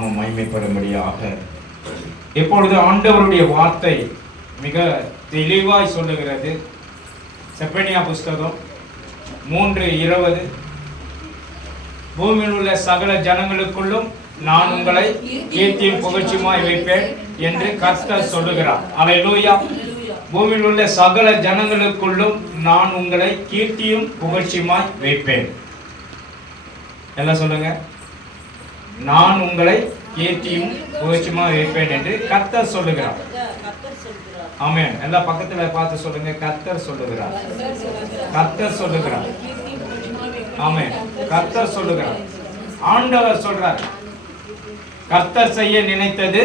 நாமம் மகிமைப்படும்படியாக. இப்பொழுது ஆண்டவருடைய வார்த்தை மிக தெளிவாய் சொல்லுகிறது. செப்பனியா புஸ்தகம் 3:20, பூமியில் உள்ள சகல ஜனங்களுக்குள்ளும் நான் உங்களை கீர்த்தியும் புகழ்ச்சியுமாய் வைப்பேன் என்று கர்த்தர் சொல்லுகிறார். அல்லேலூயா. பூமியில் உள்ள சகல ஜனங்களுக்குள்ளும் நான் உங்களை கீர்த்தியும் புகழ்ச்சியுமாய் வைப்பேன். எல்லாம் சொல்லுங்க. நான் உங்களை கீர்த்தியும் புகழ்ச்சியுமாய் வைப்பேன் என்று கர்த்தர் சொல்லுகிறார். ஆமென். எல்லா பக்கத்துல பார்த்து சொல்லுங்க. கர்த்தர் சொல்லுகிறார். கர்த்தர் சொல்லுகிறார். ஆமென். கர்த்தர் சொல்லுகிறார். ஆண்டவர் சொல்றார், கர்த்தர் செய்ய நினைத்தது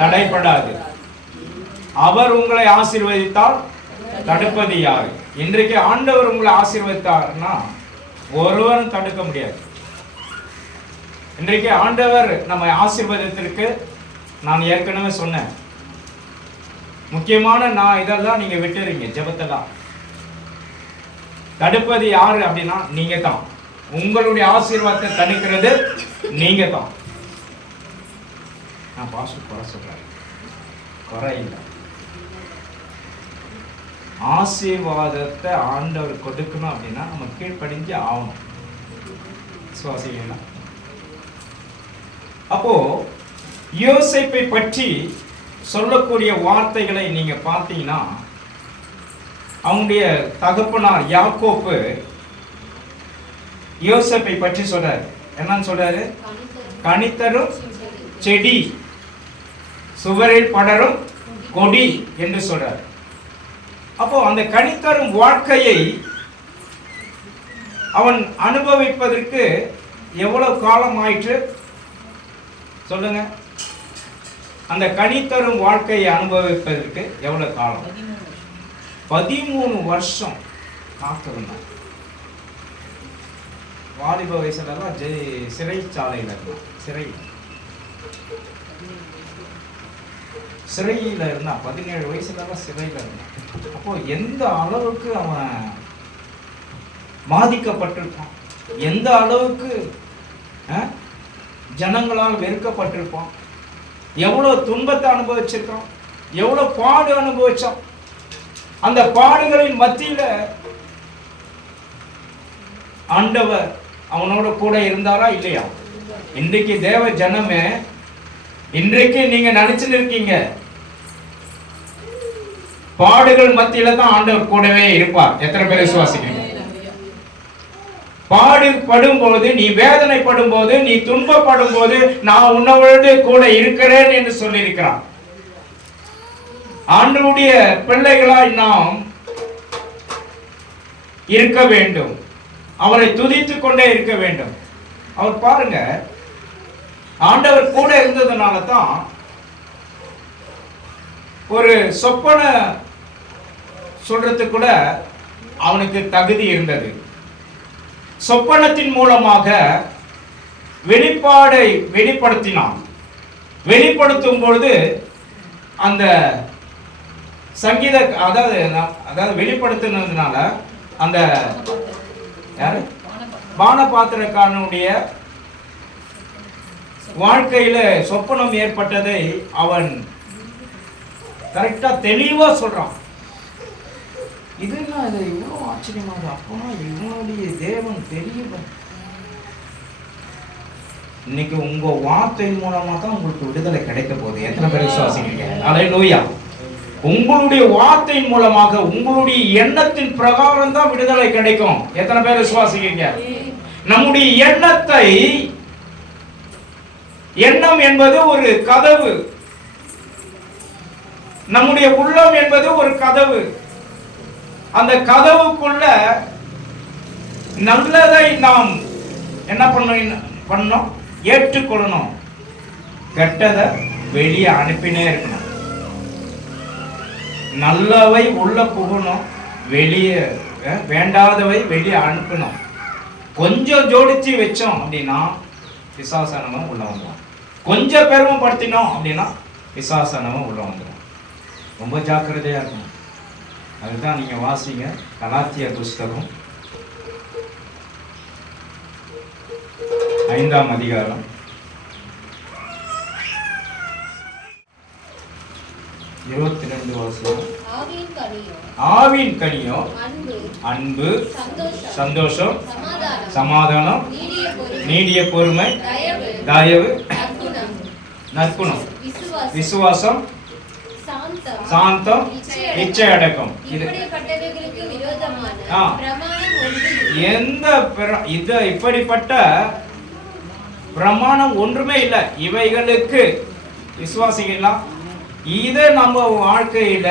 தடைபடாது. அவர் உங்களை ஆசீர்வதித்தால் தடுப்பது யாரு? இன்றைக்கு ஆண்டவர் உங்களை ஆசீர்வதித்தார்னா ஒருவரும் தடுக்க முடியாது. இன்றைக்கு ஆண்டவர் நம்ம ஆசீர்வாதத்திற்கு நான் ஏற்கனவே சொன்னேன், முக்கியமான நான் இதெல்லாம் நீங்க விட்டுறீங்க. ஜெபத்தெல்லாம் தடுப்பது யாரு அப்படின்னா நீங்க தான். உங்களுடைய ஆசீர்வாதத்தை தடுக்கிறது நீங்க தான். நான் பாஸ்டர் குறை சொல்றேன், குறை இல்லை. ஆசீர்வாதத்தை ஆண்டவர் கொடுக்கணும் அப்படின்னா நம்ம கீழ்ப்படிஞ்சு ஆகணும். சுவாசிக்கலாம். அப்போ யோசேப்பை பற்றி சொல்லக்கூடிய வார்த்தைகளை நீங்க பார்த்தீங்கன்னா, அவனுடைய தகப்பனார் யாக்கோப்பு யோசேப்பை பற்றி சொல்றாரு. என்னன்னு சொல்றாரு? கனித்தரும் செடி, சுவரில் படரும் கொடி என்று சொல்றாரு. அப்போ அந்த கனித்தரும் வாழ்க்கையை அவன் அனுபவிப்பதற்கு எவ்வளவு காலம் ஆயிற்று சொல்லுங்க. அந்த கனித்தரும் வாழ்க்கையை அனுபவிப்பதற்கு எவ்வளவு காலம்? 13 வருஷம் காத்திருந்தான். வாலிப வயசுல சிறைச்சாலையில் இருந்தான். சிறையில இருந்தான். 17 வயசுல சிறையில இருந்தான். அப்போ எந்த அளவுக்கு அவன் பாதிக்கப்பட்டிருப்பான், எந்த அளவுக்கு ஜனங்களால் வெறுக்கப்பட்டிருப்பான், எவ்வளவு துன்பத்தை அனுபவிச்சிருக்கான், எவ்வளவு பாடு அனுபவிச்சான். அந்த பாடுகளின் மத்தியில ஆண்டவர் அவனோட கூட இருந்தாரா இல்லையா? இன்றைக்கு தேவ ஜனமே, இன்றைக்கு நீங்க நினைச்சுட்டு இருக்கீங்க, பாடுகள் மத்தியில தான் ஆண்டவர் கூடவே இருப்பார். எத்தனை பேர் விசுவாசிக்கிறீங்க? பாடுபடும் போது, நீ வேதனைப்படும் போது, நீ துன்பப்படும் போது நான் உன்னோடு கூட இருக்கிறேன் என்று சொல்லியிருக்கிறான். ஆண்டவருடைய பிள்ளைகளாய் நாம் இருக்க வேண்டும். அவரை துதித்துக் கொண்டே இருக்க வேண்டும். அவர் பாருங்க, ஆண்டவர் கூட இருந்ததுனால தான் ஒரு சொப்பன சொல்றதுக்கு கூட அவனுக்கு தகுதி இருந்தது. சொப்பனத்தின் மூலமாக வெளிப்பாடை வெளிப்படுத்தினான். வெளிப்படுத்தும் பொழுது அந்த சங்கீத அதாவது வெளிப்படுத்தினதுனால அந்த யாரு பானபாத்திரக்காரனுடைய வாழ்க்கையில சொப்பனம் ஏற்பட்டதை அவன் கரெக்டா தெளிவா சொல்றான். இதெல்லாம் இது இவ்வளவு ஆச்சரியமாக, அப்பனா இவனுடைய தேவன் தெரியல. இன்னைக்கு உங்க வார்த்தை மூலமா தான் உங்களுக்கு விடுதலை கிடைக்க போகுது. எத்தனை பேர் விசுவாசிக்கிறீங்க? அல்லேலூயா. உங்களுடைய வார்த்தை மூலமாக, உங்களுடைய எண்ணத்தின் பிரகாரம் தான் விடுதலை கிடைக்கும். எத்தனை பேர் விசுவாசிக்கிறீங்க? நம்முடைய எண்ணத்தை, எண்ணம் என்பது ஒரு கதவு, நம்முடைய உள்ளம் என்பது ஒரு கதவு. அந்த கதவுக்குள்ள நல்லதை நாம் என்ன பண்ணணும்? ஏற்றுக்கொள்ளணும். கெட்டதை வெளியே அனுப்பினே இருக்கணும். நல்லவை உள்ள புகணும், வெளியே வேண்டாதவை வெளியே அனுப்பணும். கொஞ்சம் ஜோடிச்சு வச்சோம் அப்படின்னா பிசாசனமும் உள்ள வந்துடும். கொஞ்சம் பெருமைப்படுத்தினோம் அப்படின்னா பிசாசனமும் உள்ள வந்துடும். ரொம்ப ஜாக்கிரதையா இருக்கணும். அதுதான் நீங்க வாசிங்க கலாத்தியர் புஸ்தகம் 5ஆம் அதிகாரம் 22 வருஷம். ஆவியின் கனியோ அன்பு, சந்தோஷம், சமாதானம், நீடிய பொறுமை, தயவு, நற்குணம், விசுவாசம், சாந்தம், இச்சை அடக்கம். இப்படிப்பட்ட பிரமாணம் ஒன்றுமே இல்லை இவைகளுக்கு விசுவாசிக்கலாம். இதை நம்ம வாழ்க்கையில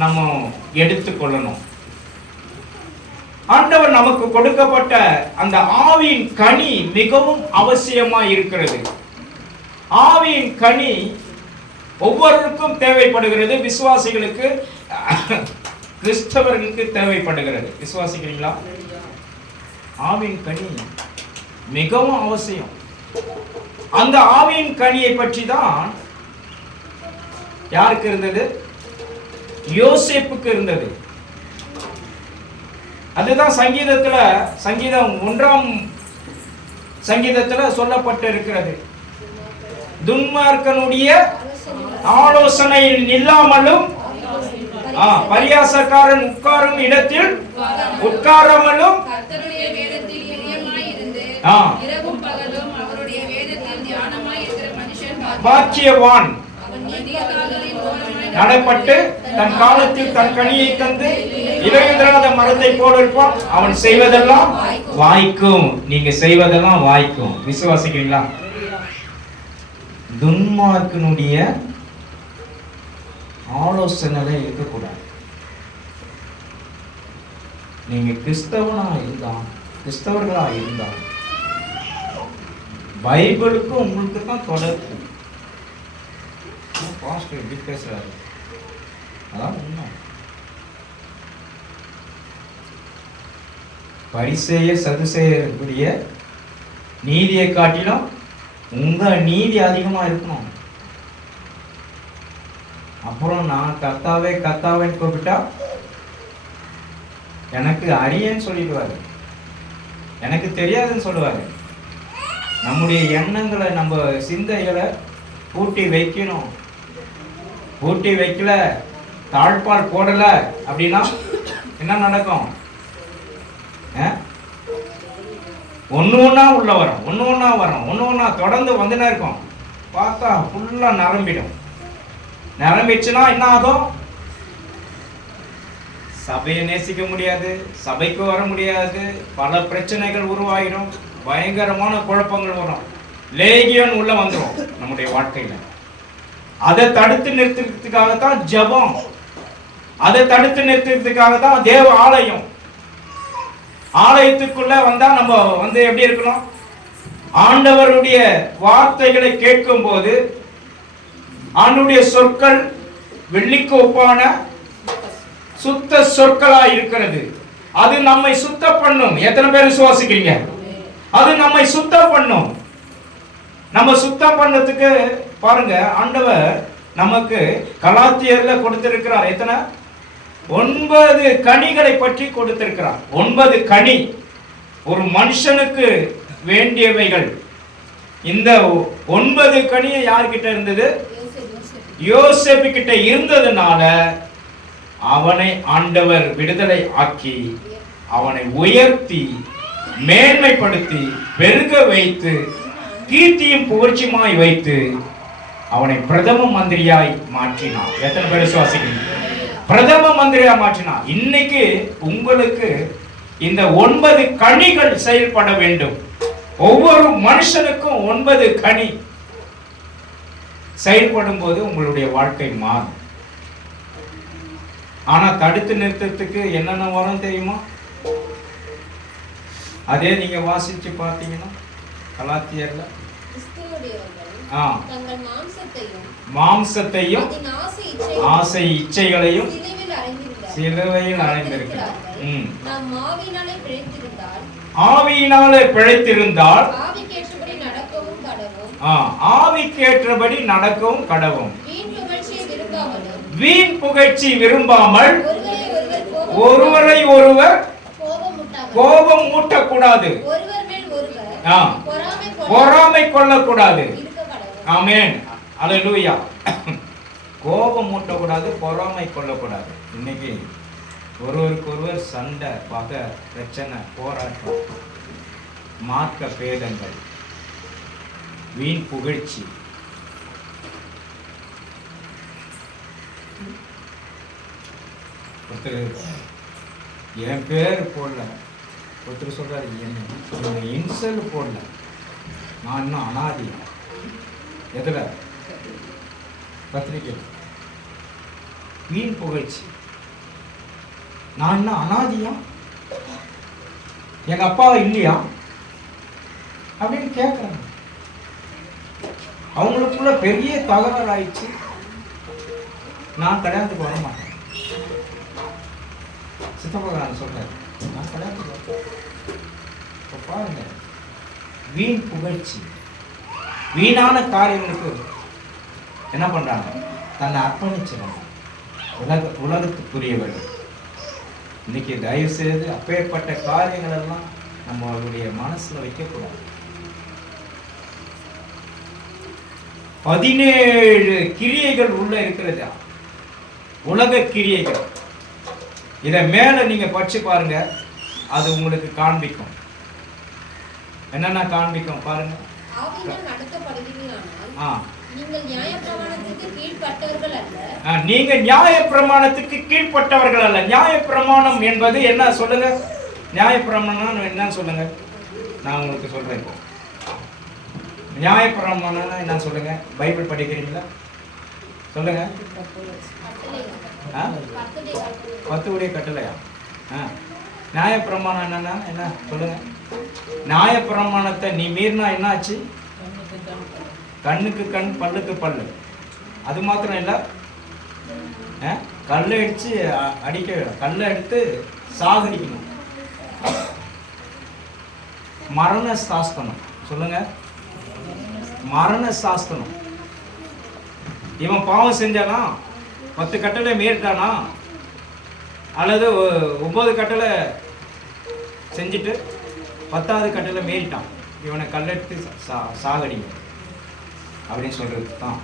நம்ம எடுத்துக்கொள்ளணும். ஆண்டவர் நமக்கு கொடுக்கப்பட்ட அந்த ஆவியின் கனி மிகவும் அவசியமா இருக்கிறது. ஆவியின் கனி ஒவ்வொருவருக்கும் தேவைப்படுகிறது. விசுவாசிகளுக்கு, கிறிஸ்தவர்களுக்கு தேவைப்படுகிறது. விசுவாசிக்கிறீங்களா? ஆவியின் கனி மிகவும் அவசியம். அந்த ஆவியின் கனியை பற்றி தான் யாருக்கு இருந்தது? யோசேப்புக்கு இருந்தது. அதுதான் சங்கீதம் 1ஆம் சங்கீதத்துல சொல்லப்பட்டு இருக்கிறது. துன்மார்க்கனுடைய ஆலோசனையில் நில்லாமலும், பரியாசக்காரன் உட்காரும் இடத்தில் உட்காராமலும், பாக்கியவான் நடப்பட்டு தன் காலத்தில் தன் கனியை தந்து இலையுதிராத மரத்தை போல இருப்பான். அவன் செய்வதெல்லாம் வாய்க்கும். நீங்க செய்வதெல்லாம் வாய்க்கும். விசுவாசிக்கிறீங்களா? துன்மார்க்கனுடைய ஆலோசனை இருக்கக்கூடாது. நீங்க கிறிஸ்தவர்களா இருந்தா பைபிளுக்கும் உங்களுக்கு தான் தொடர்பு. பாஸ்டர் எப்படி பேசுறாரு? அதான் உண்மை. பரிசேயர் சதுசேயருடைய நீதியை காட்டிலும் உங்க நீதி அதிகமா இருக்கணும். அப்புறம் நான் கத்தாவேன்னு கூப்பிட்டா எனக்கு அறியன்னு சொல்லிடுவாரு, எனக்கு தெரியாதுன்னு சொல்லுவாரு. நம்முடைய எண்ணங்களை, நம்ம சிந்தைகளை பூட்டி வைக்கணும். பூட்டி வைக்கல, தாழ்பால் போடல அப்படின்னா என்ன நடக்கும்? ஒன்று ஒன்றா உள்ள வரும், ஒன்று ஒன்றா தொடர்ந்து வந்துட்டே இருக்கும். பார்த்தா ஃபுல்லாக நிரம்பிடுச்சுன்னா என்ன ஆகும்? சபையை நேசிக்க முடியாது, சபைக்கு வர முடியாது, பல பிரச்சனைகள் உருவாகிடும், பயங்கரமான குழப்பங்கள் வரும், லேகியன் உள்ள வந்துடும் நம்முடைய வாழ்க்கையில. அதை தடுத்து நிறுத்துறதுக்காகத்தான் ஜெபம், அதை தடுத்து நிறுத்துறதுக்காக தான் தேவ ஆலயம். ஆலயத்துக்குள்ள வந்தா நம்ம எப்படி இருக்கணும்? ஆண்டவருடைய வார்த்தைகளை கேட்கும் போது ஆண்டுடைய சொற்கள் வெள்ளிக்கு ஒப்பான சுத்த சொற்களா இருக்கிறது. அது நம்மை சுத்தம் பண்ணும். எத்தனை பேர் விசுவாசிக்கிறீங்க? அது நம்மை சுத்தம் பண்ணும். நம்ம சுத்தம் பண்ணதுக்கு பாருங்க, ஆண்டவர் நமக்கு கலாத்தியர்ல கொடுத்திருக்கிறார். எத்தனை? 9 கனிகளை பற்றி கொடுத்திருக்கிறார். 9 கனி ஒரு மனுஷனுக்கு வேண்டியவைகள். இந்த 9 கனியை யார்கிட்ட இருந்தது? யோசேப்பு கிட்ட இருந்ததுனால அவனை ஆண்டவர் விடுதலை ஆக்கி, அவனை உயர்த்தி, மேன்மைப்படுத்தி, பெருக வைத்து, கீர்த்தியும் புகழ்ச்சியுமாய் வைத்து அவனை பிரதம மந்திரியாய் மாற்றினார். எத்தனை பேர் விசுவாசிக்கிறீங்க? பிரதம மந்திரியா மாற்றினார். இன்னைக்கு உங்களுக்கு இந்த 9 கனிகள் செயல்பட வேண்டும். ஒவ்வொரு மனுஷனுக்கும் 9 கனி செயல்படும் போது உங்களுடைய வாழ்க்கை மாறும். ஆனா தடுத்து நிறுத்தத்துக்கு என்னென்ன வரும் தெரியுமா? அதே நீங்க வாசிச்சு பார்த்தீங்கன்னா கலாத்தியர்ல மாம்சத்தையும் ஆசை இச்சைகளையும் சிலுவையில் அறைந்திருக்கிறார். ஆவியினாலே பிழைத்திருந்தால் ஆவிக்கேற்றபடி நடக்கவும் கடவும். வீண் புகழ்ச்சி விரும்பாமல் ஒருவரை ஒருவர் கோபம் ஊட்டக்கூடாது, பொறாமை கொள்ளக்கூடாது. ஆமென், அல்லேலூயா. கோபம் மூட்டக்கூடாது, பொறாமை கொள்ளக்கூடாது. இன்னைக்கு ஒருவருக்கொருவர் சண்டை, பகை, பிரச்சனை, போராட்டம், மார்க்க பேதங்கள், வீண் புகழ்ச்சி. என் பேர் போடல, ஒருத்தர் சொல்றாரு என்ன இன்சல் போடல, நான் இன்னும் அனாதியா. எதுல? பத்திரிக்கை. வீண் புகழ்ச்சி. நான் என்ன அனாதியா, எங்க அப்பா இல்லையா அப்படின்னு கேட்கறாங்க. அவங்களுக்குள்ள பெரிய தகராறு ஆயிடுச்சு. நான் கல்யாணத்துக்கு வர மாட்டேன். சித்தப்பா சொல்றாரு, நான் கல்யாணத்துக்கு வரேன். பாருங்க, வீண் புகழ்ச்சி, வீணான காரியங்களுக்கு என்ன பண்றாங்க? தன்னை அர்ப்பணிச்சிடறாங்க. உலகத்துக்குரியவர்கள். இன்னைக்கு தயவு செய்து அப்பேற்பட்ட காரியங்கள் எல்லாம் நம்மளுடைய மனசுல வைக்கக்கூடாது. 17 கிரியைகள் உள்ள இருக்கிறது, உலக கிரியைகள். இதை மேல நீங்க படிச்சு பாருங்க, அது உங்களுக்கு காண்பிக்கும். என்னென்ன காண்பிக்கும் பாருங்க. நீங்கள் நியாயப்பிரமாணத்துக்கு கீழ்ப்பட்டவர்கள் அல்ல. நீங்க நியாயப்பிரமாணத்துக்கு கீழ்ப்பட்டவர்கள் அல்ல. நியாயப்பிரமாணம் என்பது என்ன சொல்லுங்க? நியாயப்பிரமாணம் என்ன சொல்லுங்க? நான் உங்களுக்கு சொல்றேன். நியாயப்பிரமாணம் என்ன சொல்லுங்க? பைபிள் படிக்கிறீங்களா? சொல்லுங்க. 10 உடைய கட்டளையா? நியாயப்பிரமாணம் என்னன்னா என்ன சொல்லுங்க? நியாயப்பிரமாணத்தை நீ மீறினா என்ன ஆச்சு? கண்ணுக்கு கண், பல்லுக்கு பல்லு. அது மாத்திரம் இல்லை, கல்லை அடிச்சு அடிக்க, கல்லை எடுத்து சாகடிக்கணும். மரண சாஸ்திரம். சொல்லுங்க, மரண சாஸ்திரம். இவன் பாவம் செஞ்சானா, 10 கட்டளை மீறிட்டானா, அல்லது 9 கட்டளை செஞ்சுட்டு 10வது கட்டளை மீறிட்டான், இவனை கல்லெடுத்து சாகடிங்க அப்படின்னு சொல்றது தான்.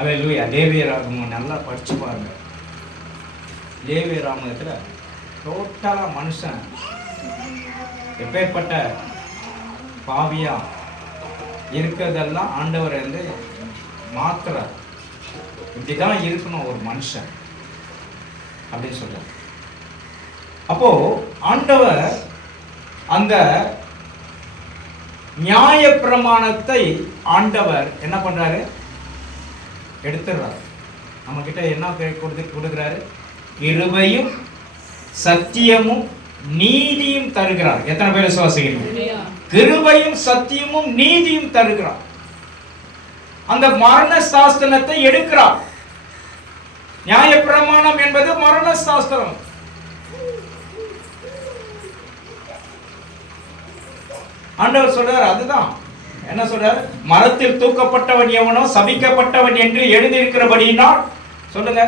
அல்லேலூயா. லேவியராகமம் நல்லா படிச்சு பாருங்க. லேவியராகமத்துல டோட்டலா மனுஷன் எப்பேற்பட்ட பாவியா இருக்கிறதெல்லாம் ஆண்டவர் வந்து மாத்துறார். இப்படிதான் இருக்கணும் ஒரு மனுஷன் அப்படின்னு சொல்ற. அப்போ ஆண்டவர் அந்த நியாய பிரமாணத்தை ஆண்டவர் என்ன பண்றாரு? எடுத்துடுறாரு. நம்ம கிட்ட என்ன கொடுக்கிறாரு? கிருபையும் சத்தியமும் நீதியும் தருகிறார். எத்தனை பேர் விசுவாசிக்கிறீங்க? கிருபையும் சத்தியமும் நீதியும் தருகிறார். அந்த மரண சாஸ்திரத்தை எடுக்கிறார். நியாய பிரமாணம் என்பது மரண சாஸ்திரம். ஆண்டவர் சொல்றார், அதுதான் என்ன சொல்றார்? மரத்தில் தூக்கப்பட்டவன் எவனோ சபிக்கப்பட்டவன் என்று எழுதியிருக்கிறபடியினால் சொல்லுங்க,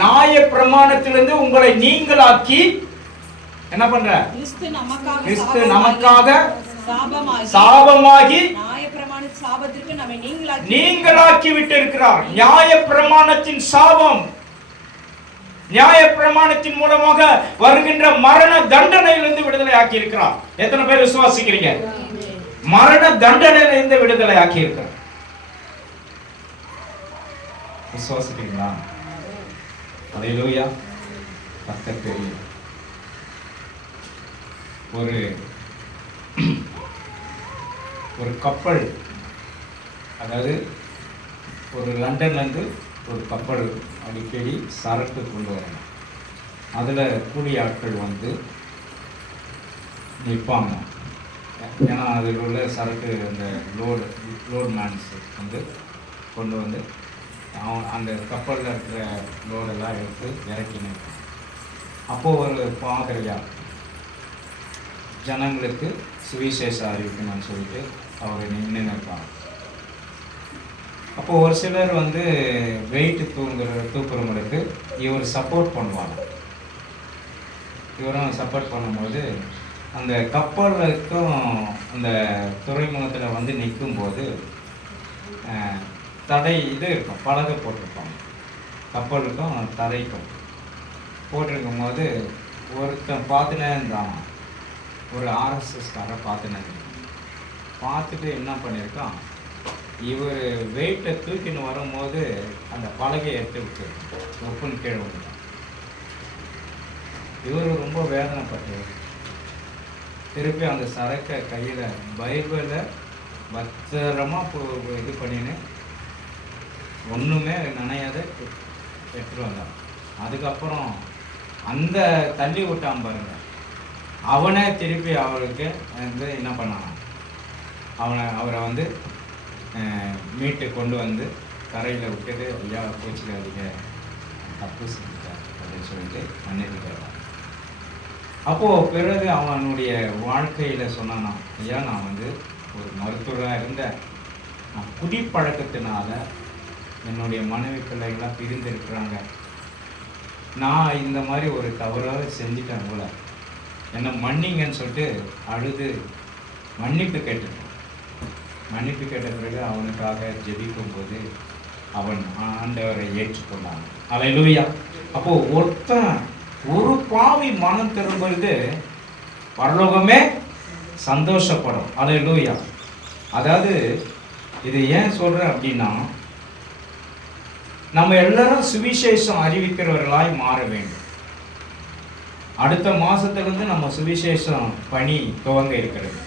நியாய பிரமாணத்திலிருந்து உங்களை நீங்களாக்கி என்ன பண்ற? கிறிஸ்து நமக்காக சாபமாகி நீங்களாக்கி விட்டு இருக்கிறார். நியாய பிரமாணத்தின் சாபம், நியாய பிரமாணத்தின் மூலமாக வருகின்ற மரண தண்டனையிலிருந்து விடுதலை ஆக்கி இருக்கிறார். எத்தனை பேர் விசுவாசிக்கிறீங்க? மரண தண்டனையிலிருந்து விடுதலை ஆக்கி இருக்கிறார். விசுவாசிக்கிறீங்களா? அல்லேலூயா. பக்கத்தில் ஒரு கப்பல், அதாவது ஒரு லண்டன்ல இருந்து ஒரு கப்பல் அடிக்கடி சரக்கு கொண்டு வரணும். அதில் கூலி ஆட்கள் வந்து நிற்பாங்க. ஏன்னா அதில் உள்ள சரக்கு அந்த லோடு மேன்ஸ் வந்து கொண்டு வந்து அந்த கப்பலில் இருக்கிற லோடெல்லாம் எடுத்து இறக்கி நிற்பாங்க. அப்போது ஒரு பாதிரியா ஜனங்களுக்கு சுவிசேஷம் அறிவிக்கணும்னு சொல்லிட்டு அவர் நின்று நிற்பாங்க. அப்போ ஒரு சிலர் வந்து வெயிட் தூக்குறவங்களுக்கு இவர் சப்போர்ட் பண்ணுவாங்க. இவரும் சப்போர்ட் பண்ணும்போது அந்த கப்பலுக்கும் அந்த துறைமுகத்தில் வந்து நிற்கும்போது தடை இது இருக்கும், பலகை போட்டிருப்பாங்க. கப்பலுக்கும் தடைக்கும் போட்டிருக்கும் போது ஒருத்தன் பார்த்துனே இருந்தான், ஒரு ஆர்எஸ்எஸ்காரை பார்த்துட்டு என்ன பண்ணியிருக்கான், இவர் வெயிட்டை தூக்கின்னு வரும்போது அந்த பலகையை எடுத்து விட்டு ஒப்புன்னு கீழே விட்டுட்டான். இவர் ரொம்ப வேதனைப்பட்டவர். திருப்பி அந்த சரக்கை கையில் பைபிளை பத்திரமா இது பண்ணின்னு ஒன்றுமே நனையாத எடுத்துட்டு வந்தான். அதுக்கப்புறம் அந்த தள்ளி விட்டான் பாருங்க, அவனே திருப்பி அவருக்கு வந்து என்ன பண்ணான், அவரை வந்து மீட்டு கொண்டு வந்து கரையில் விட்டுட்டு, ஐயா கோச்சிக்காதீங்க, தப்பு செஞ்சுட்டார் அப்படின்னு சொல்லிட்டு மன்னிப்பு தருவான். அப்போது பிறகு அவனுடைய வாழ்க்கையில் சொன்னானா, ஐயா நான் வந்து ஒரு மருத்துவராக இருந்தேன், நான் குடிப்பழக்கத்தினால என்னுடைய மனைவி பிள்ளைகளாக பிரிந்திருக்கிறாங்க, நான் இந்த மாதிரி ஒரு தவறாக செஞ்சுட்டேன் போல, என்னை மன்னிங்கன்னு சொல்லிட்டு அழுது மன்னிப்பு கேட்டுட்டான். மன்னிப்பு கேட்ட பிறகு அவனுக்காக ஜெபிக்கும் போது அவன் ஆண்டவரை ஏற்றுக்கொண்டான். அல்லேலூயா. அப்போ ஒரு பாவி மனம் திரும்புறது பரலோகமே சந்தோஷப்படும். அல்லேலூயா. அதாவது இது ஏன் சொல்றேன் அப்படின்னா, நம்ம எல்லாரும் சுவிசேஷம் அறிவிக்கிறவர்களாய் மாற வேண்டும். அடுத்த மாசத்திலிருந்து நம்ம சுவிசேஷம் பணி துவங்க இருக்கிறது.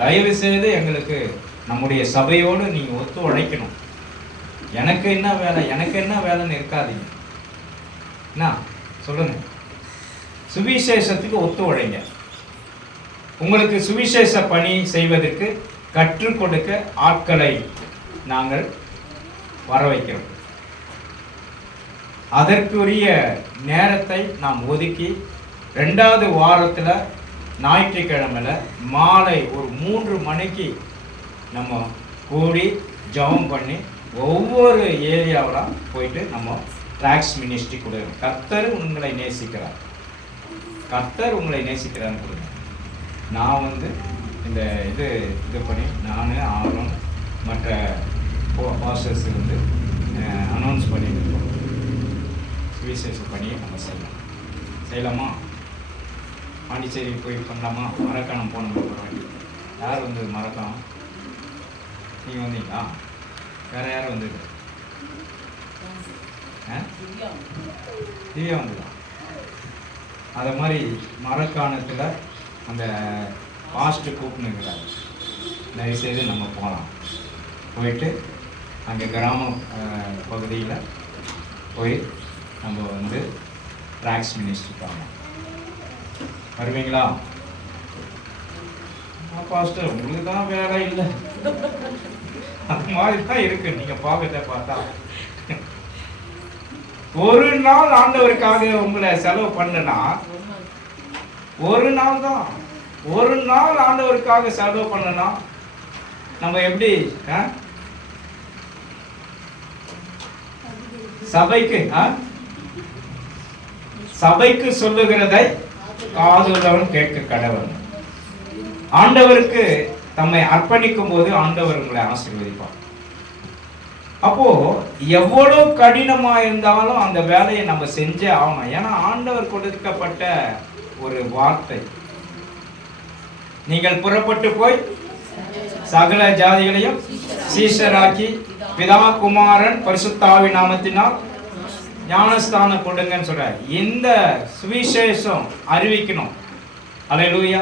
தயவு செய்து எங்களுக்கு நம்முடைய சபையோடு நீங்க ஒத்து உழைக்கணும். எனக்கு என்ன வேலைன்னு இருக்காதீங்க. என்ன சொல்லுங்க, சுவிசேஷத்துக்கு ஒத்து உழைங்க. உங்களுக்கு சுவிசேஷ பணி செய்வதற்கு கற்றுக் கொடுக்க ஆட்களை நாங்கள் வர வைக்கிறோம். அதற்குரிய நேரத்தை நாம் ஒதுக்கி 2வது வாரத்தில் ஞாயிற்றுக்கிழமையில் மாலை ஒரு 3 மணிக்கு நம்ம கூடி ஜெபம் பண்ணி ஒவ்வொரு ஏரியாவில் போயிட்டு நம்ம ட்ராக்ஸ் மினிஸ்ட்ரி கொடுக்கணும். கர்த்தர் உங்களை நேசிக்கிறார், கர்த்தர் உங்களை நேசிக்கிறான்னு கொடுங்க. நான் வந்து இந்த இது பண்ணி நான் ஆர்வம் மற்ற பாஸ்டர்ஸ் வந்து அனௌன்ஸ் பண்ணியிருக்கோம். சுவிசேஷ பணியை நம்ம செய்யலாமா? பாண்டிச்சேரி போய் பண்ணலாமா? மரக்காணம் போகணும் ஒரு வாட்டி. யார் வந்து மரக்காணம்? நீங்கள் வந்தீங்களா? வேற யாரும் வந்து திவ்யா வந்துதான். அதை மாதிரி மரக்காணத்தில் அந்த பாஸ்ட்டு கூப்பிட்டுங்கிறாரு, தயவுசெய்து நம்ம போகலாம். போயிட்டு அங்கே கிராம பகுதியில் போய் நம்ம வந்து ட்ராக்ஸ் மினிஸ்ட்ரி பண்ணலாம். வருவீங்களா? பாஸ்டர் உங்களுக்கு தான் வேலை இல்லை, அந்த மாதிரி தான் இருக்கு. நீங்க பார்க்கறத பார்த்தா ஒரு நாள் ஆண்டவருக்காக உங்களை செலவு பண்ணனா, ஒரு நாள் தான், ஒரு நாள் ஆண்டவருக்காக செலவு பண்ணனா நம்ம எப்படி சபைக்கு சொல்லுகிறதை காதுள்ளவன் கேட்க கடவன். ஆண்டவருக்கு தம்மை அர்ப்பணிக்கும் போது ஆண்டவர் உங்களை ஆசீர்வதிப்பார். அப்போ எவ்வளவு கடினமா இருந்தாலும் அந்த வேலையை நம்ம செஞ்சே ஆகணும். ஏன்னா ஆண்டவர் கொடுக்கப்பட்ட ஒரு வார்த்தை, நீங்கள் புறப்பட்டு போய் சகல ஜாதிகளையும் சீஷராக்கி பிதா குமாரன் பரிசுத்த ஆவி நாமத்தினால் ஞானஸ்தானம் கொடுங்கன்னு சொல்ற. இந்த சுவிசேஷம் அறிவிக்கணும். அல்லேலூயா.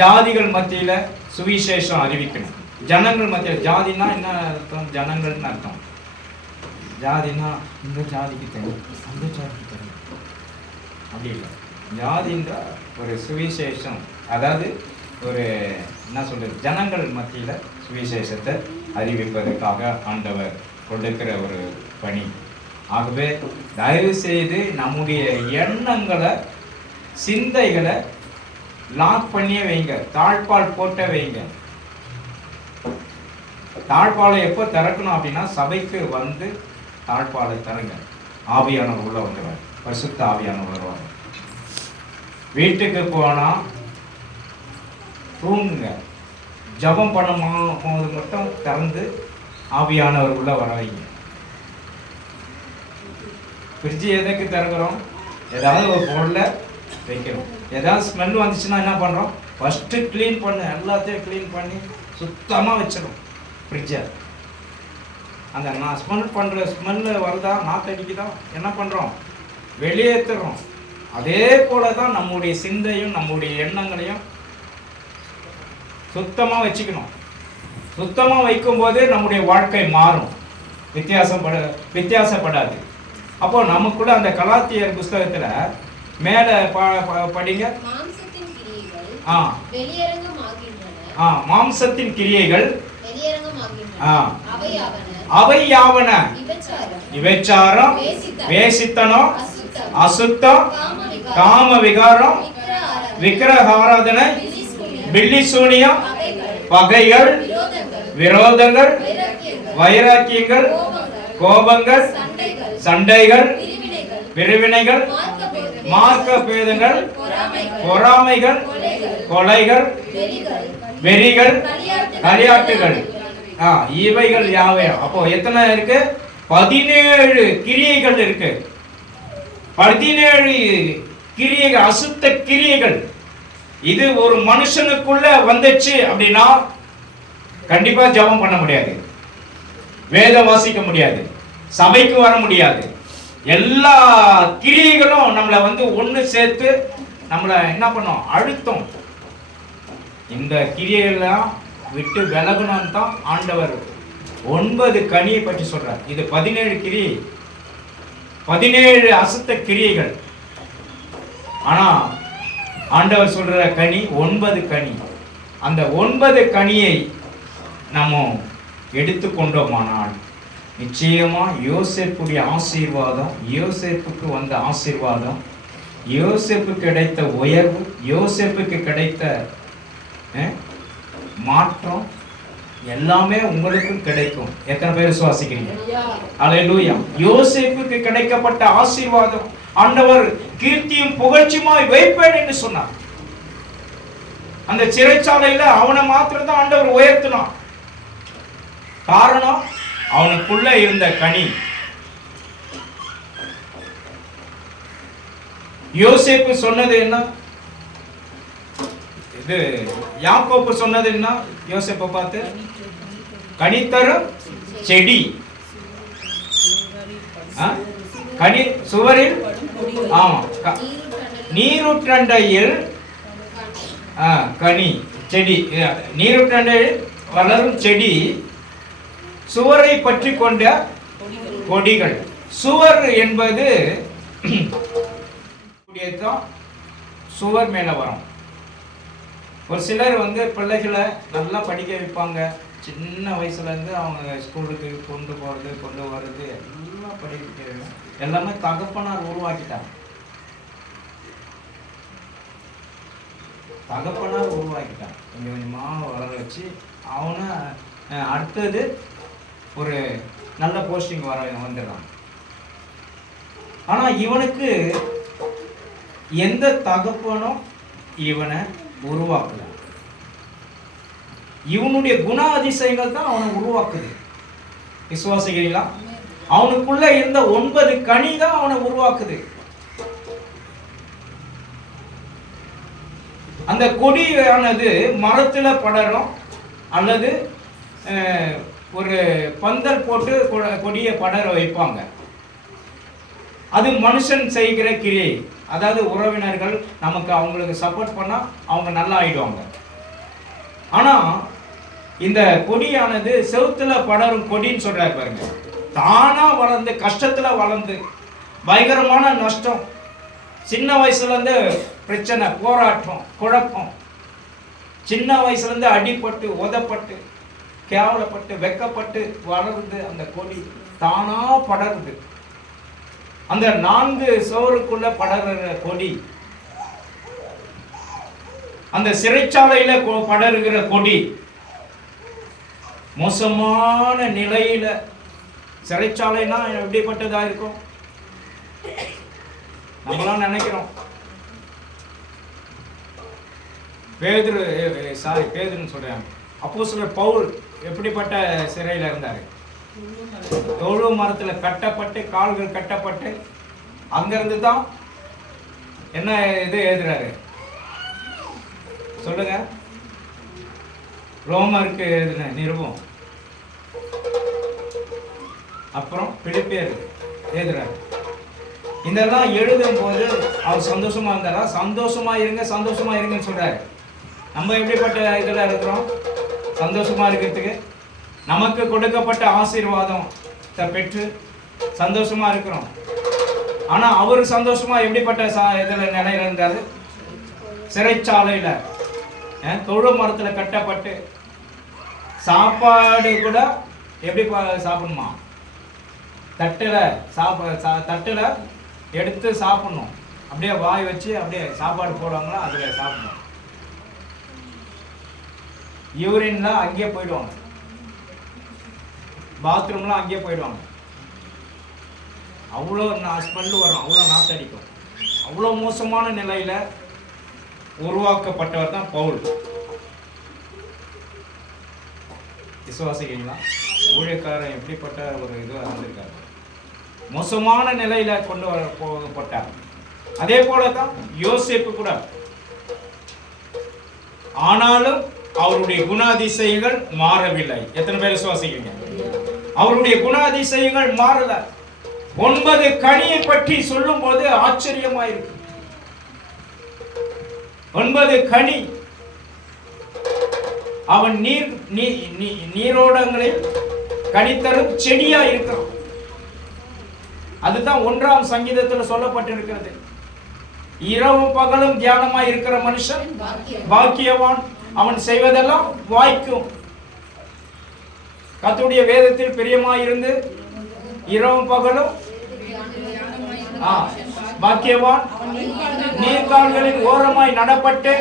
ஜாதிகள் மத்தியில சுவிசேஷம் அறிவிக்கணும். ஜனங்கள் மத்தியில், ஜாதினா என்ன அர்த்தம்? ஜனங்கள்னு அர்த்தம். ஜாதினா இந்த ஜாதிக்கு தெரியும், அந்த ஜாதிக்கு தெரியும், அப்படி இல்லை. ஜாதின்ற ஒரு சுவிசேஷம், அதாவது ஒரு என்ன சொல்றது, ஜனங்கள் மத்தியில சுவிசேஷத்தை அறிவிப்பதற்காக ஆண்டவர் கொடுக்கிற ஒரு பணி. ஆகவே தயவு செய்து நம்முடைய எண்ணங்களை, சிந்தைகளை லாக் பண்ணியே வைங்க, தாழ்பால் போட்ட வைங்க. தாழ்பாலை எப்போ திறக்கணும் அப்படின்னா, சபைக்கு வந்து தாழ்பாலை திறங்க. ஆவியானவர் உள்ள வந்துடுவார், பரிசுத்த ஆவியானவர் வருவார். வீட்டுக்கு போனா தூங்குங்க, ஜெபம் பண்ணும்போது மட்டும் திறந்து ஆவியானவர் உள்ள வர வைங்க. ஃப்ரிட்ஜ் எதுக்கு திறக்கிறோம்? ஏதாவது ஒரு பொருளை வைக்கிறோம். ஏதாவது ஸ்மெல் வந்துச்சுன்னா என்ன பண்ணுறோம்? ஃபஸ்ட்டு க்ளீன் பண்ணு, எல்லாத்தையும் க்ளீன் பண்ணி சுத்தமாக வச்சிடும் ஃப்ரிட்ஜை. அந்த நான் ஸ்மெல்லு வருதா, நாத்தடிக்குதா, என்ன பண்ணுறோம்? வெளியேற்றுறோம். அதே போல தான் நம்முடைய சிந்தையும் நம்முடைய எண்ணங்களையும் சுத்தமாக வச்சுக்கணும். சுத்தமாக வைக்கும்போது நம்முடைய வாழ்க்கை மாறும், வித்தியாசப்படாது. அப்போ நமக்குள்ள அந்த கலாத்தியர் புஸ்தகத்துல மேல படிங்க. மாம்சத்தின் கிரியைகள் அவை யாவன? விபச்சாரம், வேசித்தனம், அசுத்தம், காம விகாரம், விக்கிரகாராதனை, பில்லி சூனியம், பகைகள், விரோதங்கள், வைராக்கியங்கள், கோபங்கள், சண்டைகள், பிரிவினைகள், மார்க்க பேதங்கள், பொறாமைகள், கொலைகள், வெறிகள், களியாட்டுகள், இவைகள் யாவை. அப்போ எத்தனை இருக்கு? 17 கிரியைகள் இருக்கு. 17 கிரியைகள், அசுத்த கிரியைகள். இது ஒரு மனுஷனுக்குள்ள வந்துச்சு அப்படின்னா கண்டிப்பா ஜெபம் பண்ண முடியாது, வேதம் வாசிக்க முடியாது, சபைக்கு வர முடியாது. எல்லா கிரியைகளும் நம்மளை ஒண்ணு சேர்த்து நம்மளை என்ன பண்ணும்? அழுத்தம். இந்த கிரியைகள்லாம் விட்டு விலகணும் தான் ஆண்டவர் 9 கனியை பற்றி சொல்றார். இது 17 கிரியை, 17 அசுத்த கிரியைகள். ஆனா ஆண்டவர் சொல்ற கனி 9 கனி. அந்த 9 கனியை நம்ம எடுத்துக்கொண்டோமானால் நிச்சயமா யோசேப்புடைய ஆசீர்வாதம், யோசேப்புக்கு வந்த ஆசீர்வாதம், யோசேப்புக்கு கிடைத்த உயர்வு, யோசேப்புக்கு கிடைத்த மாற்றம் எல்லாமே உங்களுக்கும் கிடைக்கும். எத்தனை பேர் விசுவாசிக்கிறீங்க? அல்லேலூயா. யோசேப்புக்கு கிடைக்கப்பட்ட ஆசீர்வாதம் ஆண்டவர் கீர்த்தியும் புகழ்ச்சியுமாய் வைப்பேன் என்று சொன்னார். அந்த சிறைச்சாலையில அவனை மாத்திரம் தான் ஆண்டவர் உயர்த்தினான். காரணம் அவனுக்குள்ள இருந்த கனி. யோசேப்பு சொன்னது என்ன? இது யாக்கோபு சொன்னது என்ன? யோசேப்பை பார்த்து கனித்தரும் செடி, கனி சுவரில், ஆமா, நீரூற்றண்டையில் கனி செடி, நீரூற்றண்டையில் வளரும் செடி, சுவரை பற்றி கொண்ட கொடிகள். சுவர் என்பது சுவர் மேல வரும். ஒரு சிலர் பிள்ளைகளை நல்லா படிக்க வைப்பாங்க. சின்ன வயசுல இருந்து அவங்க ஸ்கூலுக்கு கொண்டு போறது கொண்டு வர்றது எல்லாம் படிக்க எல்லாமே தகப்பனார் உருவாக்கிட்டாங்க. கொஞ்சம் கொஞ்சமா வளர வச்சு அவனை அடுத்தது ஒரு நல்ல போஸ்டிங் வந்துடுறான். ஆனா இவனுக்கு எந்த தகப்பனும் இவனை உருவாக்கல. இவனுடைய குண அதிசயங்கள் தான் அவனை உருவாக்குது. விசுவாசிக்கிறீங்களா? அவனுக்குள்ள இருந்த 9 கனி தான் அவனை உருவாக்குது. அந்த கொடியானது மரத்துல படரும் அல்லது ஒரு பந்தல் போட்டு கொடியை படர வைப்பாங்க. அது மனுஷன் செய்கிற கிரியை. அதாவது உறவினர்கள் நமக்கு அவங்களுக்கு சப்போர்ட் பண்ணா அவங்க நல்லா ஆயிடுவாங்க. ஆனா இந்த கொடியானது செவுத்துல படரும் கொடின்னு சொல்றாரு பாருங்க. தானா வளர்ந்து கஷ்டத்துல வளர்ந்து பயங்கரமான நஷ்டம், சின்ன வயசுல இருந்து பிரச்சனை, போராட்டம், குழப்பம், சின்ன வயசுல இருந்து அடிபட்டு உதப்பட்டு கேவலப்பட்டு வெக்கப்பட்டு வளருது. அந்த கொடி தானா படருது. அந்த 4 சுவருக்குள்ள படர்ற கொடி, அந்த சிறைச்சாலையில படருகிற கொடி மோசமான நிலையில. சிறைச்சாலைனா எப்படிப்பட்டதா இருக்கும் நம்மளாம் நினைக்கிறோம். பேதுருன்னு சொல்றேன், அப்போஸ்தலர் பவுல் எப்படிப்பட்ட சிறையில் இருந்தாரு? தொழு மரத்துல கட்டப்பட்டு, கால்கள் கட்டப்பட்டு, அங்கிருந்து தான் என்ன இது எழுதுறாரு சொல்லுங்க. ரோமருக்கு எழுதின நிருபம், அப்புறம் பிலிப்பியர் எழுதுறாரு. இதெல்லாம் எழுதும் போது அவர் சந்தோஷமா இருந்தாரா? சந்தோஷமா இருங்க, சந்தோஷமா இருங்கன்னு சொல்றாரு. நம்ம எப்படிப்பட்ட இதுல இருக்கிறோம்? சந்தோஷமா இருக்கிறதுக்கு நமக்கு கொடுக்கப்பட்ட ஆசீர்வாதம் பெற்று சந்தோஷமா இருக்கிறோம். ஆனா அவரு சந்தோஷமா எப்படிப்பட்ட இதுல நிலையில இருந்தாரு? சிறைச்சாலையில தொழு மரத்துல கட்டப்பட்டு, சாப்பாடு கூட எப்படி சாப்பிடணுமா? தட்டுல எடுத்து சாப்பிடணும். அப்படியே வாய் வச்சு அப்படியே சாப்பாடு போடுவாங்களா, அதுல சாப்பிடணும். யூரின்லாம் அங்கேயே போயிடுவாங்க, பாத்ரூம்லாம் அங்கேயே போயிடுவாங்க. அவ்வளோ ஸ்மெல் வரும், அவ்வளோ நாத்தடிக்கும். அவ்வளோ மோசமான நிலையில உருவாக்கப்பட்டவர் தான் பவுல். விசுவாசிக்கிறீங்களா? ஊழியக்காரன் எப்படிப்பட்ட ஒரு இதுவாக இருந்திருக்காரு? மோசமான நிலையில கொண்டு வர போகப்பட்டார். அதே போலதான் யோசேப்பு கூட. ஆனாலும் அவருடைய குணாதிசயங்கள் மாறவில்லை. எத்தனை பேர் விசுவாசிக்கிறீங்க? அவருடைய குணாதிசயங்கள் மாறல. 9 கனியை பற்றி சொல்லும் போது ஆச்சரியமாயிருக்கு. 9 கனி. அவன் நீரோடங்களில் கனித்தரும் செடியா இருக்கிறான். அதுதான் 1ஆம் சங்கீதத்தில் சொல்லப்பட்டிருக்கிறது. இரவும் பகலும் தியானமா இருக்கிற மனுஷன் பாக்கியவான், அவன் செய்வதெல்லாம் வாய்க்கும். கர்த்தருடைய வேதத்தில் பிரியமாயிருந்து இரவும் பகலும் பாக்கியவான், நீர்கால்களின் ஓரமாய் நடப்பட்டு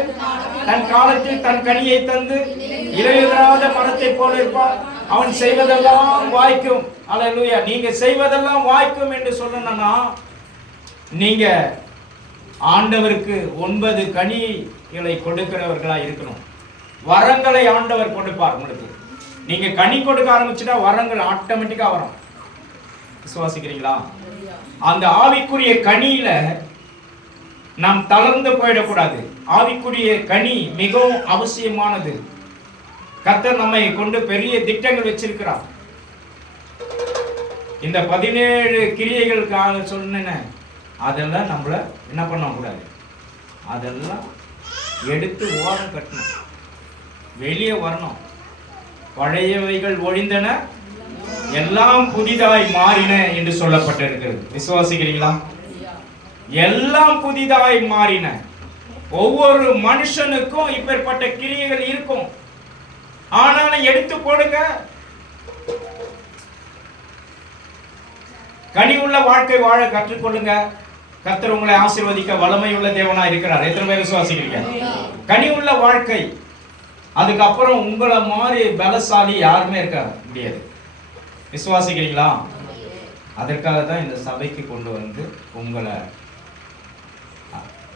தன் காலத்தில் தன் கனியை தந்து இலையுதிராத மரத்தை போல இருப்பான். அவன் செய்வதெல்லாம் வாய்க்கும். அல்லேலூயா. நீங்க செய்வதெல்லாம் வாய்க்கும் என்று சொல்லணும்னா நீங்க ஆண்டவருக்கு 9 கனிகளை கொடுக்கிறவர்களா இருக்கணும். வரங்களை ஆண்டவர் கொடுப்பார் உங்களுக்கு. நீங்க கனி கொடுக்க ஆரம்பிச்சுட்டா வரங்கள் ஆட்டோமேட்டிக்கா வரும். விசுவாசிக்கிறீங்களா? அந்த ஆவிக்குரிய கனியில நாம் தளர்ந்து போயிடக்கூடாது. ஆவிக்குரிய கனி மிகவும் அவசியமானது. கர்த்தர் நம்மை கொண்டு பெரிய திட்டங்கள் வச்சிருக்கிறார். இந்த 17 கிரியைகளுக்காக சொன்ன அதெல்லாம் நம்மள என்ன பண்ண கூடாது, அதெல்லாம் எடுத்து ஓரம் கட்டணும், வெளியே வரணும். பழையவைகள் ஒழிந்தன, எல்லாம் புதிதாய் மாறின என்று சொல்லப்பட்டிருக்கிறது. விசுவாசிக்கிறீங்களா? எல்லாம் புதிதாய் மாறின. ஒவ்வொரு மனுஷனுக்கும் இப்பேற்பட்ட கிரியைகள் இருக்கும். ஆனாலும் எடுத்து போடுங்க. கனி உள்ள வாழ்க்கை வாழ கற்றுக்கொள்ளுங்க. கர்த்தர் உங்களை ஆசீர்வதிக்க வல்லமை உள்ள தேவனா இருக்கிறார். எத்தனை பேர் விசுவாசிக்கிறீங்க? கனி உள்ள வாழ்க்கை. அதுக்கப்புறம் உங்களை மாதிரி பலசாலி யாருமே இருக்க முடியாது. விசுவாசிக்கிறீங்களா? அதற்காக தான் இந்த சபைக்கு கொண்டு வந்து உங்களை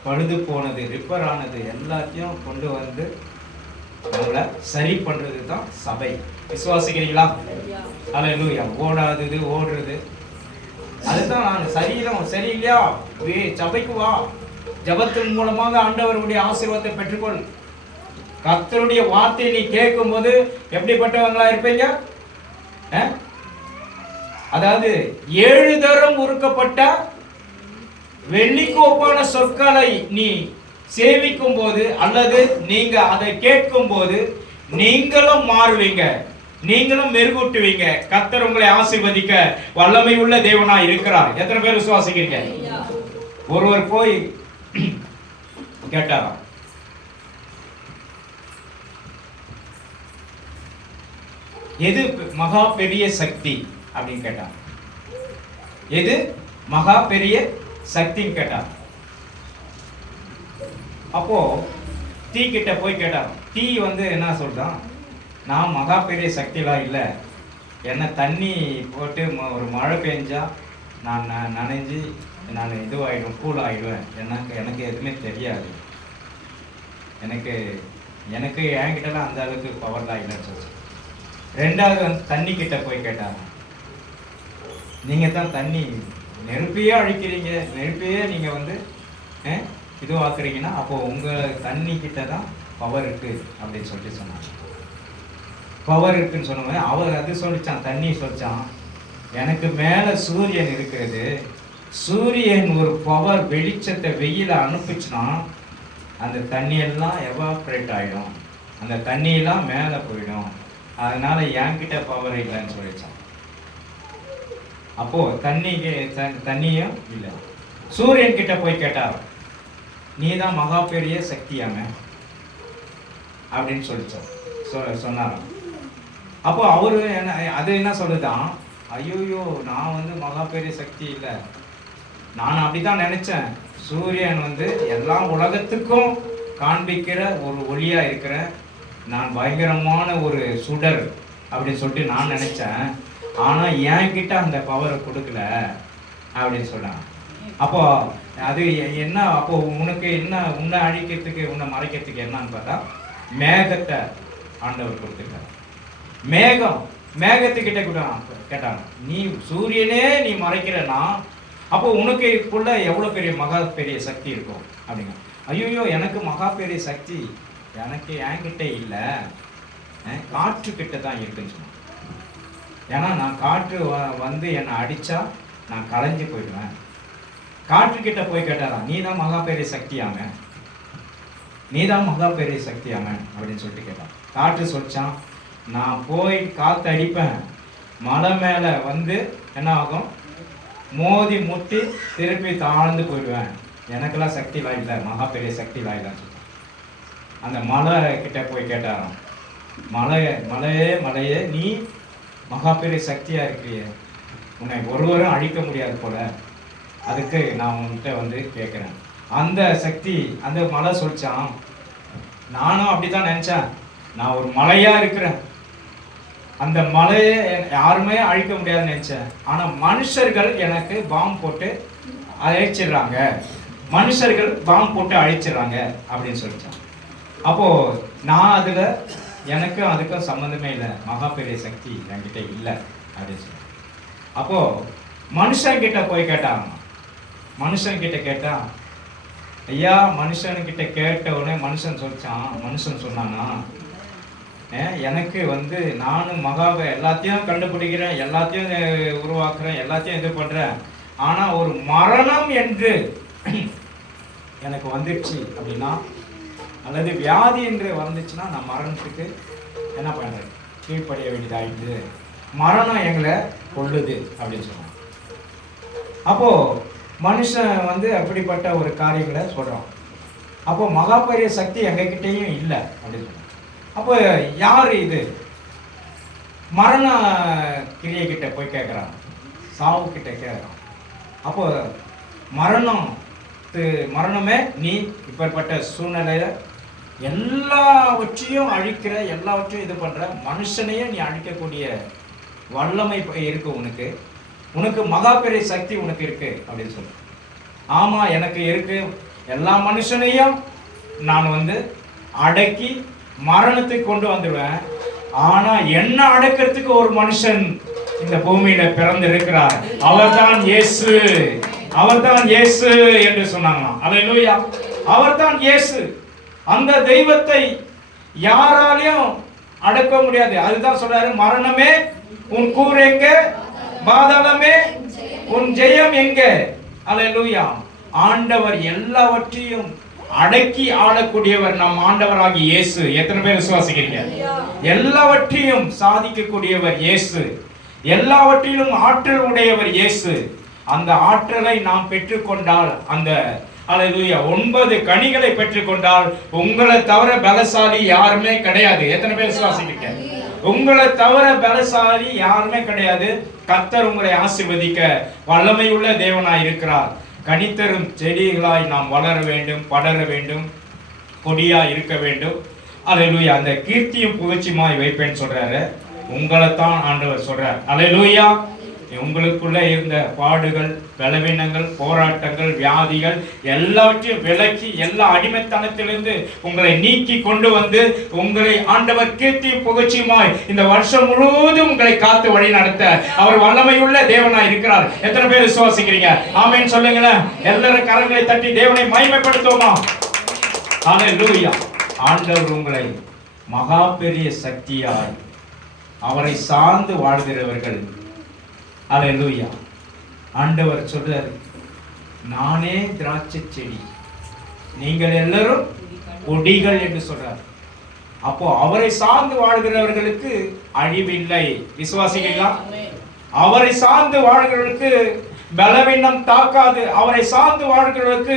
பழுது போனது, ரிப்பேர் ஆனது எல்லாத்தையும் கொண்டு வந்து உங்களை சரி பண்றது தான் சபை. விசுவாசிக்கிறீங்களா? அல்லேலூயா. ஓடாதது ஓடுறது, அதுதான் நான் சரீரம் சரியில்லையா, சபைக்கு வா, ஜபத்தின் மூலமாக ஆண்டவருடைய ஆசீர்வாதத்தை பெற்றுக்கொள். கர்த்தருடைய வார்த்தையை நீ கேட்கும் போது எப்படிப்பட்டவங்களா இருப்பீங்க? அதாவது 7 தரம் உருக்கப்பட்ட வெள்ளிக்கு ஒப்பான சொற்களை நீ சேவிக்கும் போது அல்லது நீங்க அதை கேட்கும் போது நீங்களும் மாறுவீங்க, நீங்களும் மெருகூட்டுவீங்க. கர்த்தர் உங்களை ஆசீர்வதிக்க வல்லமை உள்ள தேவனா இருக்கிறார். எத்தனை பேர் விசுவாசிக்கிறீங்க? ஒருவர் போய் கேட்டாராம், எது மகா பெரிய சக்தி அப்படின்னு கேட்டார். எது மகா பெரிய சக்தின்னு கேட்டார். அப்போ தீ கிட்ட போய் கேட்டார். தீ என்ன சொல்றான், நான் மகா பெரிய சக்திலாம் இல்லை, என்ன தண்ணி போட்டு ஒரு மழை பெஞ்சா நான் நனைஞ்சு நான் இதுவாயிடும், கூல் ஆயிடுவேன், எனக்கு எதுவுமே தெரியாது, எனக்கு எனக்கு என்கிட்டலாம் அந்த அளவுக்கு பவர்லாம் இல்லைன்னு சொல்லிச்சு. ரெண்டாவது வந்து தண்ணி கிட்ட போய் கேட்டாங்க, நீங்கள் தான் தண்ணி நெருப்பையே அழிக்கிறீங்க, நெருப்பையே நீங்கள் வந்து இதுவாக்குறீங்கன்னா அப்போ உங்கள் தண்ணி கிட்ட தான் பவர் இருக்கு அப்படின்னு சொல்லிட்டு சொன்னாங்க. பவர் இருக்குன்னு சொன்னோம். அவர் அது சொல்லிச்சான், தண்ணி சொல்லிச்சான், எனக்கு மேலே சூரியன் இருக்கிறது, சூரியன் ஒரு பவர் வெளிச்சத்தை வெயில அனுப்பிச்சுன்னா அந்த தண்ணியெல்லாம் எவாப்ரேட் ஆகிடும், அந்த தண்ணியெல்லாம் மேலே போயிடும், அதனால என்கிட்ட பவர் இல்லைன்னு சொல்லிச்சான். அப்போ தண்ணியும் இல்லை. சூரியன் கிட்ட போய் கேட்டார், நீ தான் மகா பெரிய சக்தியாம அப்படின்னு சொன்னாராம். அப்போ அவரு அது என்ன சொல்லுதான், ஐயோயோ நான் வந்து மகா பெரிய சக்தி இல்லை, நான் அப்படிதான் நினைச்சேன், சூரியன் வந்து எல்லா உலகத்துக்கும் காண்பிக்கிற ஒரு ஒளியா இருக்கிற நான் பயங்கரமான ஒரு சுடர் அப்படின்னு சொல்லிட்டு நான் நினைச்சேன், ஆனா என்கிட்ட அந்த பவரை கொடுக்கல அப்படின்னு சொன்னான். அப்போ அது என்ன, அப்போ உனக்கு என்ன, உன்னை அழிக்கிறதுக்கு உன்னை மறைக்கிறதுக்கு என்னன்னு பார்த்தா மேகத்தை ஆண்டவர் கொடுத்துருக்காரு. மேகத்துக்கிட்ட கூட கேட்டாங்க, நீ சூரியனே நீ மறைக்கிறனா அப்போ உனக்கு இதுக்குள்ள எவ்வளோ பெரிய மகா பெரிய சக்தி இருக்கும் அப்படிங்க. ஐயோ எனக்கு மகா பெரிய சக்தி எனக்கு என்கிட்ட இல்லை, காற்றுக்கிட்ட தான் இருக்குன்னு சொன்னான். ஏன்னா நான் காற்று வந்து என்னை அடித்தா நான் களைஞ்சு போயிடுவேன். காற்றுக்கிட்ட போய் கேட்டாராம், நீ தான் மகா பெரிய சக்தியாம, நீ தான் மகா பெரிய சக்தியாம அப்படின்னு சொல்லிட்டு கேட்டான். காற்று சொல்லிச்சான், நான் போய் காற்று அடிப்பேன், மலை மேலே வந்து என்ன ஆகும், மோதி முட்டி திருப்பி தாழ்ந்து போயிடுவேன், எனக்கெல்லாம் சக்தி இல்லை, மகா பெரிய சக்தி இல்லைன்னு சொல்லிட்டான். அந்த மலை கிட்ட போய் கேட்டாராம், மலையே நீ மகா பெரிய சக்தியா இருக்கிறிய, உன்னை ஒருவரும் அழிக்க முடியாது போல, அதுக்கு நான் உன்கிட்ட வந்து கேட்குறேன். அந்த சக்தி அந்த மலை சொல்லிச்சான், நானும் அப்படித்தான் நினைச்சேன், நான் ஒரு மலையா இருக்கிறேன், அந்த மலையை யாருமே அழிக்க முடியாதுன்னு நினைச்சேன், ஆனா மனுஷர்கள் எனக்கு பாம்பு போட்டு அழிச்சிடுறாங்க, மனுஷர்கள் பாம்பு போட்டு அழிச்சிடுறாங்க அப்படின்னு சொல்லிச்சான். அப்போ நான் அதுல எனக்கும் அதுக்கும் சம்மந்தமே இல்லை, மகா பெரிய சக்தி என்கிட்ட இல்லை அப்படின்னு சொன்னேன். அப்போ மனுஷன்கிட்ட போய் கேட்டாங்க, மனுஷன்கிட்ட கேட்டா, ஐயா மனுஷன்கிட்ட கேட்ட உடனே மனுஷன் சொன்னானா, எனக்கு வந்து நானும் மகாவை எல்லாத்தையும் கண்டுபிடிக்கிறேன், எல்லாத்தையும் உருவாக்குறேன், எல்லாத்தையும் இது பண்றேன், ஆனா ஒரு மரணம் என்று எனக்கு வந்துடுச்சு அப்படின்னா, அல்லது வியாதி என்று வந்துச்சுன்னா நான் மரணத்துக்கு என்ன பண்றேன், கீழ்ப்படிய வேண்டியதாயிடுது, மரணம் எங்களை கொள்ளுது அப்படின்னு சொன்னாங்க. அப்போ மனுஷன் வந்து அப்படிப்பட்ட ஒரு காரியங்களை சொல்றான். அப்போ மகா பெரிய சக்தி எங்ககிட்டயும் இல்லை அப்படின்னு சொன்னாங்க. அப்போ யாரு இது, மரண கிரியை கிட்ட போய் கேட்குறான், சாவு கிட்ட கேட்குறான். அப்போ மரணமே நீ இப்பேற்பட்ட சூழ்நிலையில எல்லாவற்றையும் அழிக்கிற, எல்லாவற்றையும் இது பண்ற, மனுஷனையே நீ அழிக்கக்கூடிய வல்லமை இருக்கு உனக்கு, உனக்கு மகா பெரிய சக்தி உனக்கு இருக்கு அப்படின்னு சொல்லு. ஆமா எனக்கு இருக்கு, எல்லா மனுஷனையும் நான் வந்து அடக்கி மரணத்துக்கு கொண்டு வந்துடுவேன், ஆனா என்ன அடக்கிறதுக்கு ஒரு மனுஷன் இந்த பூமியில பிறந்து இருக்கிறார், அவர்தான் இயேசு, அவர்தான் இயேசு என்று சொன்னாங்களாம். அல்லேலூயா, அவர்தான் இயேசு. அந்த தெய்வத்தை யாராலையும் அடக்க முடியாது. அதுதான் சொல்றாரு, மரணமே உன் கூர் எங்க, பாதாளமே உன் ஜெயம் எங்க. அல்லேலூயா, ஆண்டவர் எல்லாவற்றையும் அடக்கி ஆளக்கூடியவர் நம் ஆண்டவராகிய இயேசு. எத்தனை பேர் விசுவாசிக்கிறீங்க? எல்லாவற்றையும் சாதிக்கக்கூடியவர் இயேசு, எல்லாவற்றிலும் ஆற்றல் உடையவர் இயேசு. அந்த ஆற்றலை நாம் பெற்றுக்கொண்டால், அந்த அல்லேலூயா 9 கனிகளை பெற்றுக்கொண்டால், உங்களை தவிர பலசாலி யாருமே கிடையாது. எத்தனை பேர் விசுவாசிக்கிறீங்க? உங்களை தவிர பலசாலி யாருமே கிடையாது. கர்த்தர் உங்களை ஆசீர்வதிக்க வல்லமை உள்ள தேவனாய் இருக்கிறார். கனித்தரும் செடிகளாய் நாம் வளர வேண்டும், படர வேண்டும், கொடியா இருக்க வேண்டும். அல்லேலூயா, அந்த கீர்த்தியும் புகழ்ச்சியுமாய் வைப்பேன்னு சொல்றாரு. உங்களை தான் ஆண்டவர் சொல்றார். அல்லேலூயா, உங்களுக்குள்ள இருந்த பாடுகள், பலவீனங்கள், போராட்டங்கள், வியாதிகள் எல்லாவற்றையும் விலக்கி எல்லா அடிமைத்தனத்திலிருந்து உங்களை நீக்கி கொண்டு வந்து உங்களை ஆண்டவர் கீர்த்தியும் புகழ்ச்சியுமாய் இந்த வருஷம் முழுவதும் உங்களை காத்து வழி நடத்த அவர் வல்லமையுள்ள தேவனாய் இருக்கிறார். எத்தனை பேர் விசுவாசிக்கிறீங்க? ஆமென் சொல்லுங்களேன். எல்லாரும் கரங்களை தட்டி தேவனை மகிமைப்படுத்துவோமா? ஹல்லேலூயா. ஆண்டவர் உங்களை மகா பெரிய சக்தியாய் அவரை சார்ந்து வாழ்கிறவர்கள். ஹல்லேலூயா. ஆண்டவர் சொல்றாரு, நானே திராட்சை செடி, நீங்கள் எல்லாரும் கொடிகள் என்று சொல்றார். அப்போ அவரை சார்ந்து வாழ்கிறவர்களுக்கு அழிவில்லை. விசுவாசிகளா? அவரை சார்ந்து வாழ்கிறவர்களுக்கு பலவீனம் தாக்காது. அவரை சார்ந்து வாழ்கிறவர்களுக்கு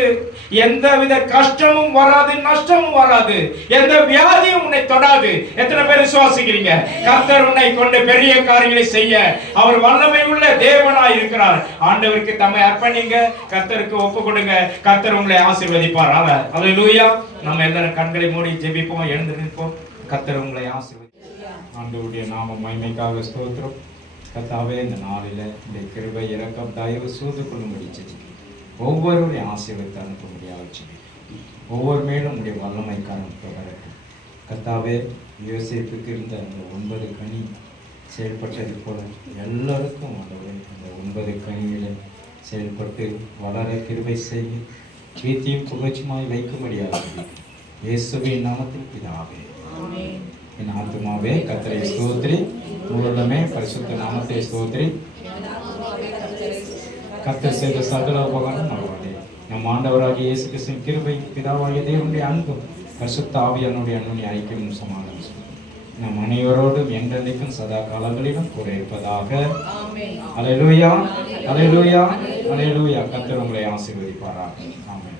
எந்தவித கஷ்டமும் வராது, நஷ்டமும் வராது, எந்த வியாதியும் உன்னை தொடாது. எத்தனை பேர் விசுவாசிக்கிறீங்க? கர்த்தர் உன்னை கொண்டு பெரிய காரியங்களை செய்ய அவர் வல்லமை உள்ள தேவனாய் இருக்கிறார். ஆண்டவருக்கு தம்மை அர்ப்பணிங்க, கர்த்தருக்கு ஒப்பு கொடுங்க, கர்த்தர் உங்களை ஆசீர்வதிப்பார். ஹல்லேலூயா. நம்ம எல்லாரும் கண்களை மூடி ஜெபிப்போம், எழுந்து நிற்போம். கர்த்தர் உங்களை ஆசீர்வதிப்பார். ஆண்டவருடைய நாம மகிமைக்காக ஸ்தோத்திரம். கர்த்தாவே, இந்த நாளில் இந்த கிருபை, இரக்கம், தயவு சூழ்ந்து கொள்ளும்படி ஜெபிக்கிறேன். ஒவ்வொருவருடைய ஆசீர்வாதத்தை அனுப்ப முடியாது ஜெபிக்கிறேன். ஒவ்வொரு மேலும் உடைய வல்லமை காரணம் வரட்டும். கர்த்தாவே, யோசேப்புக்கு இருந்த அந்த 9 கனி செயல்பட்டது போல எல்லாருக்கும் அந்த 9 கனியில செயல்பட்டு வளர கிருபை செய்ய கீர்த்தியும் புகழ்ச்சியுமாய் வைக்கும்படியாக இயேசுவின் நாமத்தில் பிதாவே. என் ஆத்துமாவே கர்த்தரை ஸ்தோத்திரி, உள்ளமே பரிசுத்த நாமத்தை ஸ்தோத்திரி. கர்த்தர் செய்த சகல உபகாரம் மறவாதே. நம் ஆண்டவராகிய இயேசு கிறிஸ்துவின் கிருபை, பிதாவாகிய தேவனுடைய அன்பும் பரிசுத்த ஆவியானவருடைய அன்புடைய ஐக்கியமும் சமாதானம் நம் அனைவரோடும் என்றென்றைக்கும் சதா காலங்களிலும் கூட இருப்பதாக. ஹல்லேலூயா, ஹல்லேலூயா, ஹல்லேலூயா. கர்த்தர் உங்களை ஆசீர்வதிப்பாராக. ஆமென்.